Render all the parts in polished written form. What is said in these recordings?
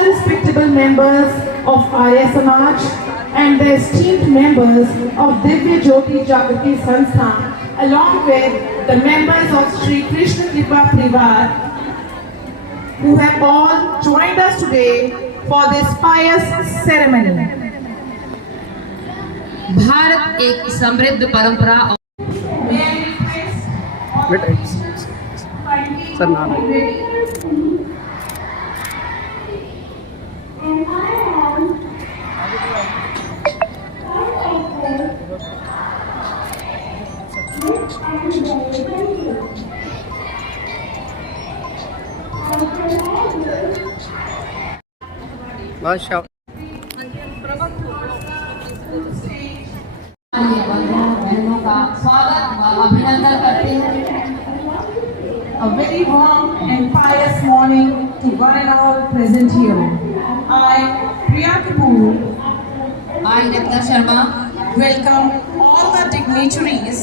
the respectable members of Arya Samaj and the esteemed members of Divya Jyoti Jagrati Sansthan, along with the members of Sri Krishna Kripa Parivar, who have all joined us today for this pious ceremony. Bharat एक समृद्ध परंपरा sir नाम बादशाह बहनों का स्वागत व अभिनंदन करते हैं। A very warm and pious morning to one and all present here. I, Priya Kapoor, I, Ratna Sharma, welcome all the dignitaries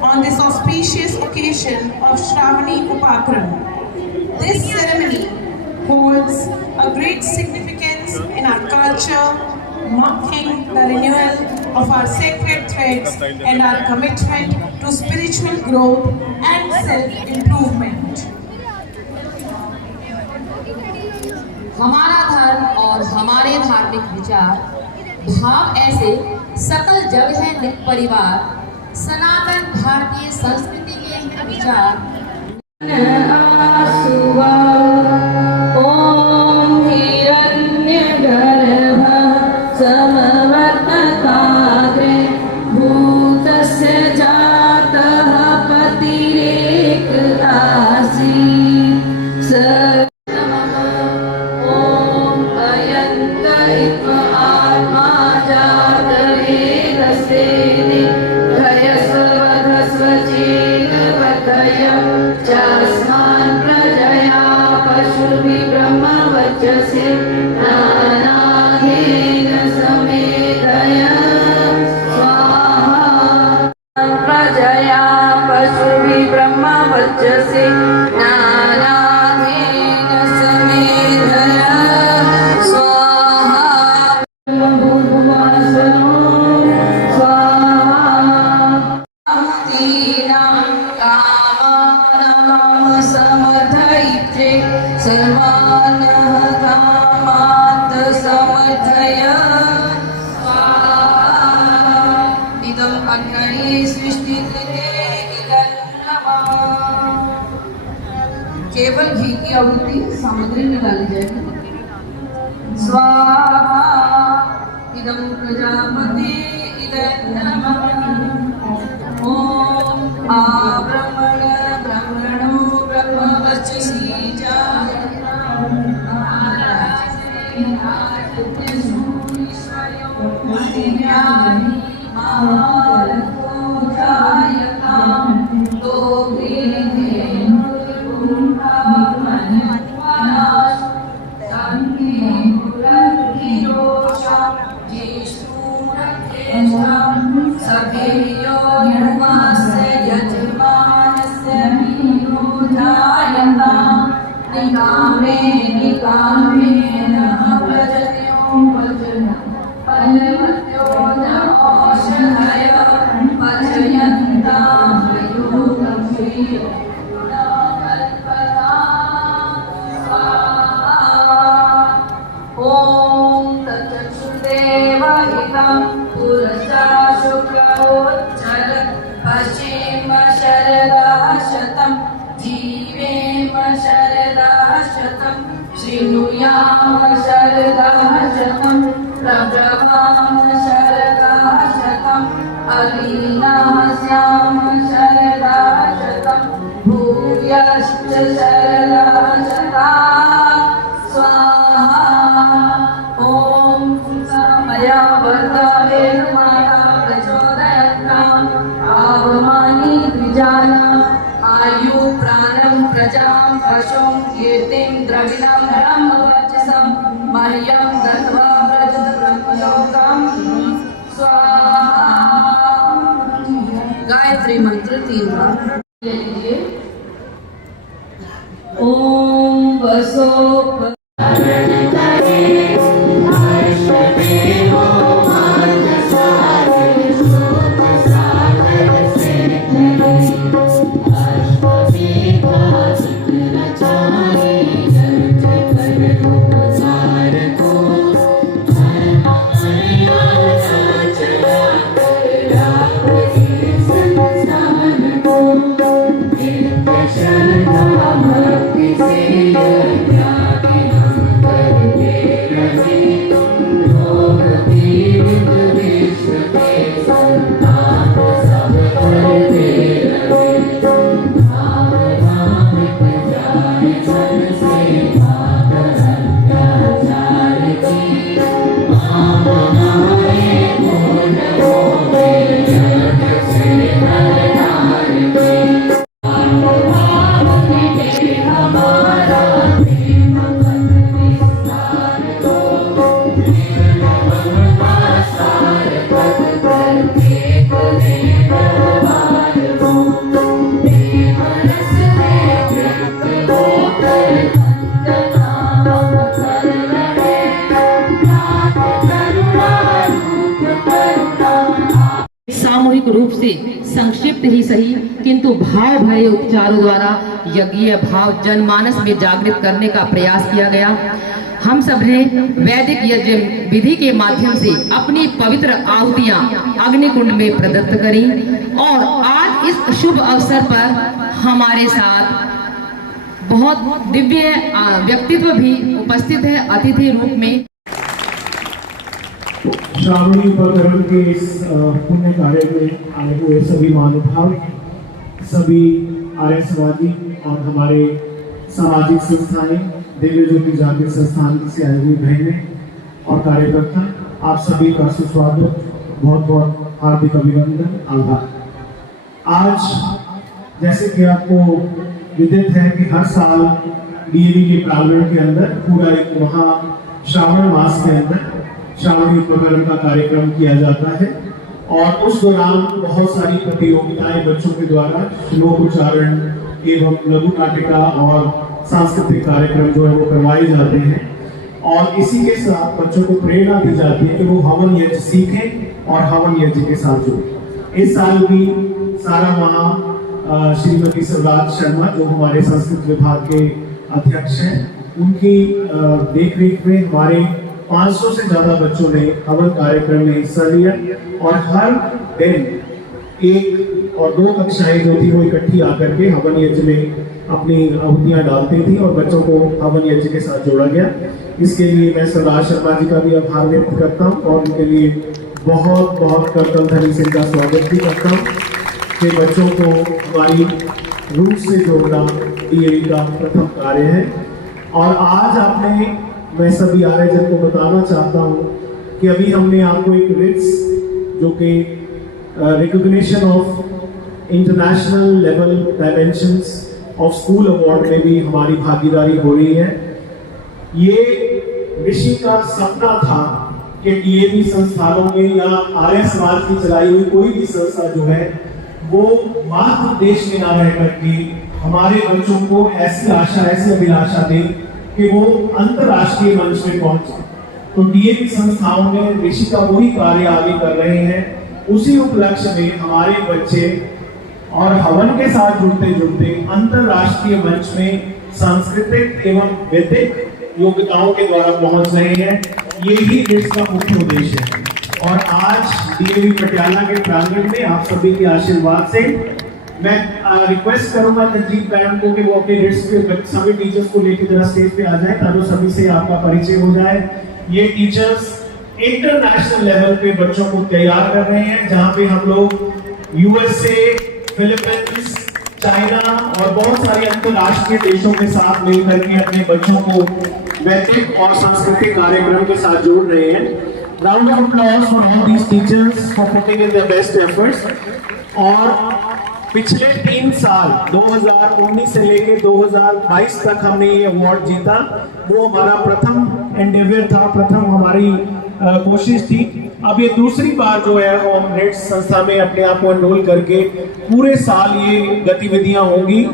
on this auspicious occasion of Shravani Upakram. This ceremony holds a great significance in our culture, marking the renewal of our sacred threads and our commitment to spiritual growth and self-improvement. हमारा धर्म और हमारे धार्मिक विचार भाव ऐसे सकल जग है नित परिवार, सनातन भारतीय संस्कृति के विचार केवल घी की आहुति सामग्री में डाली जाएगी। स्वाहा इदं प्रजापति इदं नमः। ओम आब्रह्मण ब्रह्मणो ब्रह्मवचसी श्रीनुयाम शरदः शतम् प्रभवाम शरदः शतम् अलीनास्याम शरदः शतम् भूयश्च शरदः शतम् स्वाहा। ॐ मया वर्तते माता प्रचोदयताम् आवमानि द्विजानाम् आयु प्राणं प्रजां पशुं कीर्तिं द्रविणं ब्रह्मवर्चसं मह्यं दत्त्वा व्रजत ब्रह्मलोकं स्वाहा। गायत्री मंत्र 3 बार लीजिए। ओम वसो सामूहिक रूप से संक्षिप्त ही सही किंतु भाव भरे उपचारों द्वारा यज्ञीय भाव जनमानस में जागृत करने का प्रयास किया गया। हम सब ने वैदिक यज्ञ विधि के माध्यम से अपनी पवित्र आहुतियां अग्निकुंड में प्रदत्त करी और आज इस शुभ अवसर पर हमारे साथ बहुत दिव्य व्यक्तित्व भी उपस्थित है अतिथि रूप में। श्रावणी उपक्रम के इस पुण्य कार्य में आए हुए सभी महानुभाव, सभी आर्यसमाजी और हमारे सामाजिक संस्थाएं, दिव्य ज्योति जागृत संस्थान से आई हुई बहनें और कार्यकर्ता, आप सभी का सुस्वागत, बहुत बहुत हार्दिक अभिनंदन, आभार। आज जैसे कि आपको विदित है कि हर साल डीएवी के प्रांगण के अंदर पूरा एक महा श्रावण मास के अंदर श्रावणी उपक्रम का कार्यक्रम किया जाता है और उस दौरान बहुत सारी प्रतियोगिताएं बच्चों के द्वारा श्लोक उच्चारण एवं लघु नाटिका और सांस्कृतिक कार्यक्रम जो है वो करवाए जाते हैं और इसी के साथ बच्चों को प्रेरणा दी जाती है कि वो हवन यज्ञ सीखें और हवन यज्ञ के साथ जुड़ें। इस साल भी सारा महा श्रीमती शिवराज शर्मा जो हमारे संस्कृत विभाग के अध्यक्ष हैं, उनकी देखरेख में हमारे 500 से ज्यादा बच्चों ने हवन कार्यक्रम में हिस्सा लिया और हर दिन 1 और 2 कक्षाएं जो थी वो इकट्ठी आकर के हवन यज्ञ में अपनी आहुतियां डालती थी और बच्चों को हवन यज्ञ के साथ जोड़ा गया। इसके लिए मैं शिवराज शर्मा जी का भी आभार व्यक्त करता हूँ और उनके लिए बहुत बहुत करतल ध्वनि से इनका स्वागत भी करता हूँ कि बच्चों को हमारी रूट से जोड़ना डीएवी का प्रथम कार्य है। और आज आपने, मैं सभी आयोजन को बताना चाहता हूँ कि अभी हमने आपको एक रिट्स जो कि recognition of international level dimensions of school award में भी हमारी भागीदारी हो रही है। ये ऋषि का सपना था कि डीएवी संस्थानों में या आर्य समाज की चलाई हुई कोई भी संस्था जो है वो मात्र देश में ना रह करके हमारे बच्चों को ऐसी आशा, ऐसी अभिलाषा दे कि वो अंतरराष्ट्रीय मंच में पहुंचे। तो डीएवी संस्थाओं में ऋषि का वही कार्य आगे कर रहे हैं। उसी उपलक्ष्य में हमारे बच्चे और हवन के साथ जुड़ते जुड़ते अंतरराष्ट्रीय मंच में सांस्कृतिक एवं वैदिक योग्यताओं के द्वारा पहुंच रहे हैं। यही इसका मुख्य उद्देश्य है। और आज डीएवी पटियाला के प्रांगण में आप सभी के आशीर्वाद से मैं रिक्वेस्ट करूंगा तंजीब मैम को कि वो अपने रिट्स के सभी टीचर्स को लेकर जरा स्टेज पे आ जाए ताकि सभी से आपका परिचय हो जाए। ये टीचर्स इंटरनेशनल लेवल पे बच्चों को तैयार कर रहे हैं, जहाँ पे हम लोग यूएसए, फिलीपींस, चाइना और बहुत सारे अंतरराष्ट्रीय देशों के साथ मिलकर के अपने बच्चों को वैदिक और सांस्कृतिक कार्यक्रम के साथ जोड़ रहे हैं। Round of applause for all these teachers for putting in their best efforts। और पिछले 3 साल 2019 से लेकर 2022 तक हमने ये अवार्ड जीता। वो हमारा प्रथम एंडेवर था, प्रथम हमारी कोशिश थी। अब ये दूसरी बार जो है हम रेट्स संस्था में अपने आप को एनरोल करके पूरे साल ये गतिविधियां होंगी।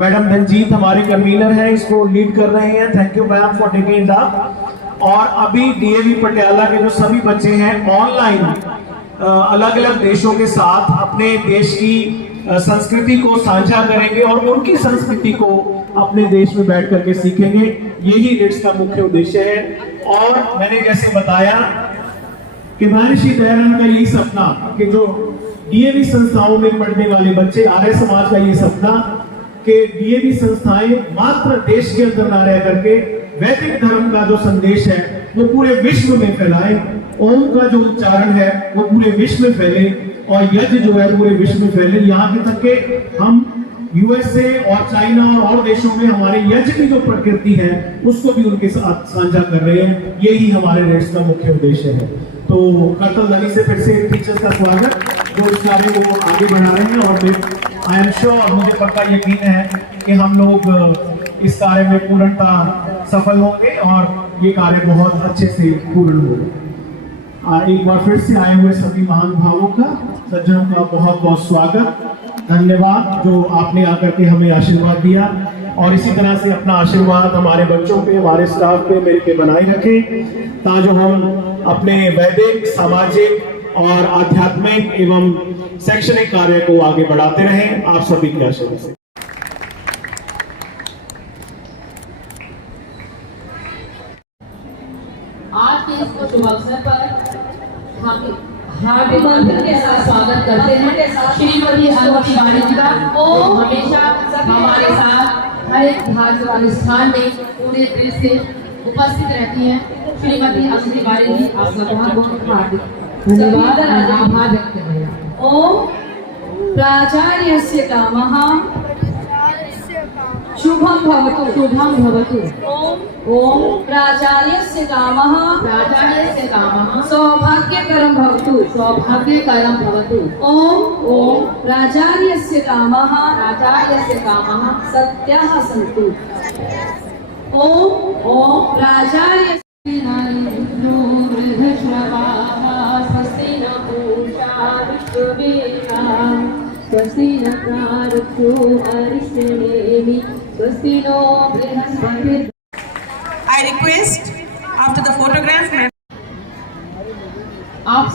मैडम धनजीत हमारे कन्वीनर हैं, इसको लीड कर रहे हैं। Thank you ma'am for taking it up. और अभी डीएवी पटियाला के जो सभी बच्चे हैं ऑनलाइन अलग अलग देशों के साथ अपने देश की संस्कृति को साझा करेंगे और उनकी संस्कृति को अपने देश में बैठ करके सीखेंगे। यही रिट्स का मुख्य उद्देश्य है। और मैंने जैसे बताया कि महर्षि दयानंद का यही सपना कि जो डीएवी संस्थाओं में पढ़ने वाले बच्चे, आर्य समाज का ये सपना कि डीएवी संस्थाएं मात्र देश के अंदर ना रह करके वैदिक धर्म का जो संदेश है वो पूरे विश्व में फैलाए। ओम का जो उच्चारण है वो पूरे विश्व में फैले और यज्ञ जो है पूरे विश्व में फैले। यहाँ के तक के हम यूएसए और चाइना और देशों में हमारे यज्ञ की जो प्रकृति है उसको भी उनके साथ साझा कर रहे हैं। यही हमारे रेट्स का मुख्य उद्देश्य है। तो करतल ध्वनि से फिर से टीचर्स का स्वागत जो इस कार्य को आगे बढ़ा रहे हैं। और आई एम श्योर, मुझे पक्का यकीन है कि हम लोग इस कार्य में पूर्णतः सफल होंगे और ये कार्य बहुत अच्छे से पूर्ण होगा। एक बार फिर से आए हुए सभी महान भावों का, सज्जनों का बहुत बहुत स्वागत, धन्यवाद जो आपने आकर के हमें आशीर्वाद दिया। और इसी तरह से अपना आशीर्वाद हमारे बच्चों पे, हमारे स्टाफ पे, मेरे पे बनाए रखें ताकि हम अपने वैदिक, सामाजिक और आध्यात्मिक एवं शैक्षणिक कार्य को आगे बढ़ाते रहें। आप सभी के आशीर्वाद से। आज के इस शुभ अवसर पर हम हार्दिक अभिनंदन के साथ स्वागत करते हैं श्रीमती अनुमति वाणी जी का। वो हमेशा हमारे साथ हर एक धार्मिक अनुष्ठान में पूरे दिल से उपस्थित रहती हैं। श्रीमती अनुमति वाणी जी, आपका बहुत बहुत हार्दिक धन्यवाद और आभार व्यक्त कर रहे हैं। ओम प्राचार्यस्य कामः शुभम भवतु। शुभम भवतु। ओम प्राचार्यस्य कामः प्राचार्यस्य कामः सौभाग्यकरं भवतु। सौभाग्यकरं भवतु। ओम प्राचार्यस्य कामः प्राचार्यस्य कामः सत्याः सन्तु। ओम प्राचार्य स्वस्ति न पूषा विश्ववेदाः स्वस्ति नक्षत्रो अरिष्टनेमि स्वस्ति no बृहस्पतिर्। I request after the photograph, आप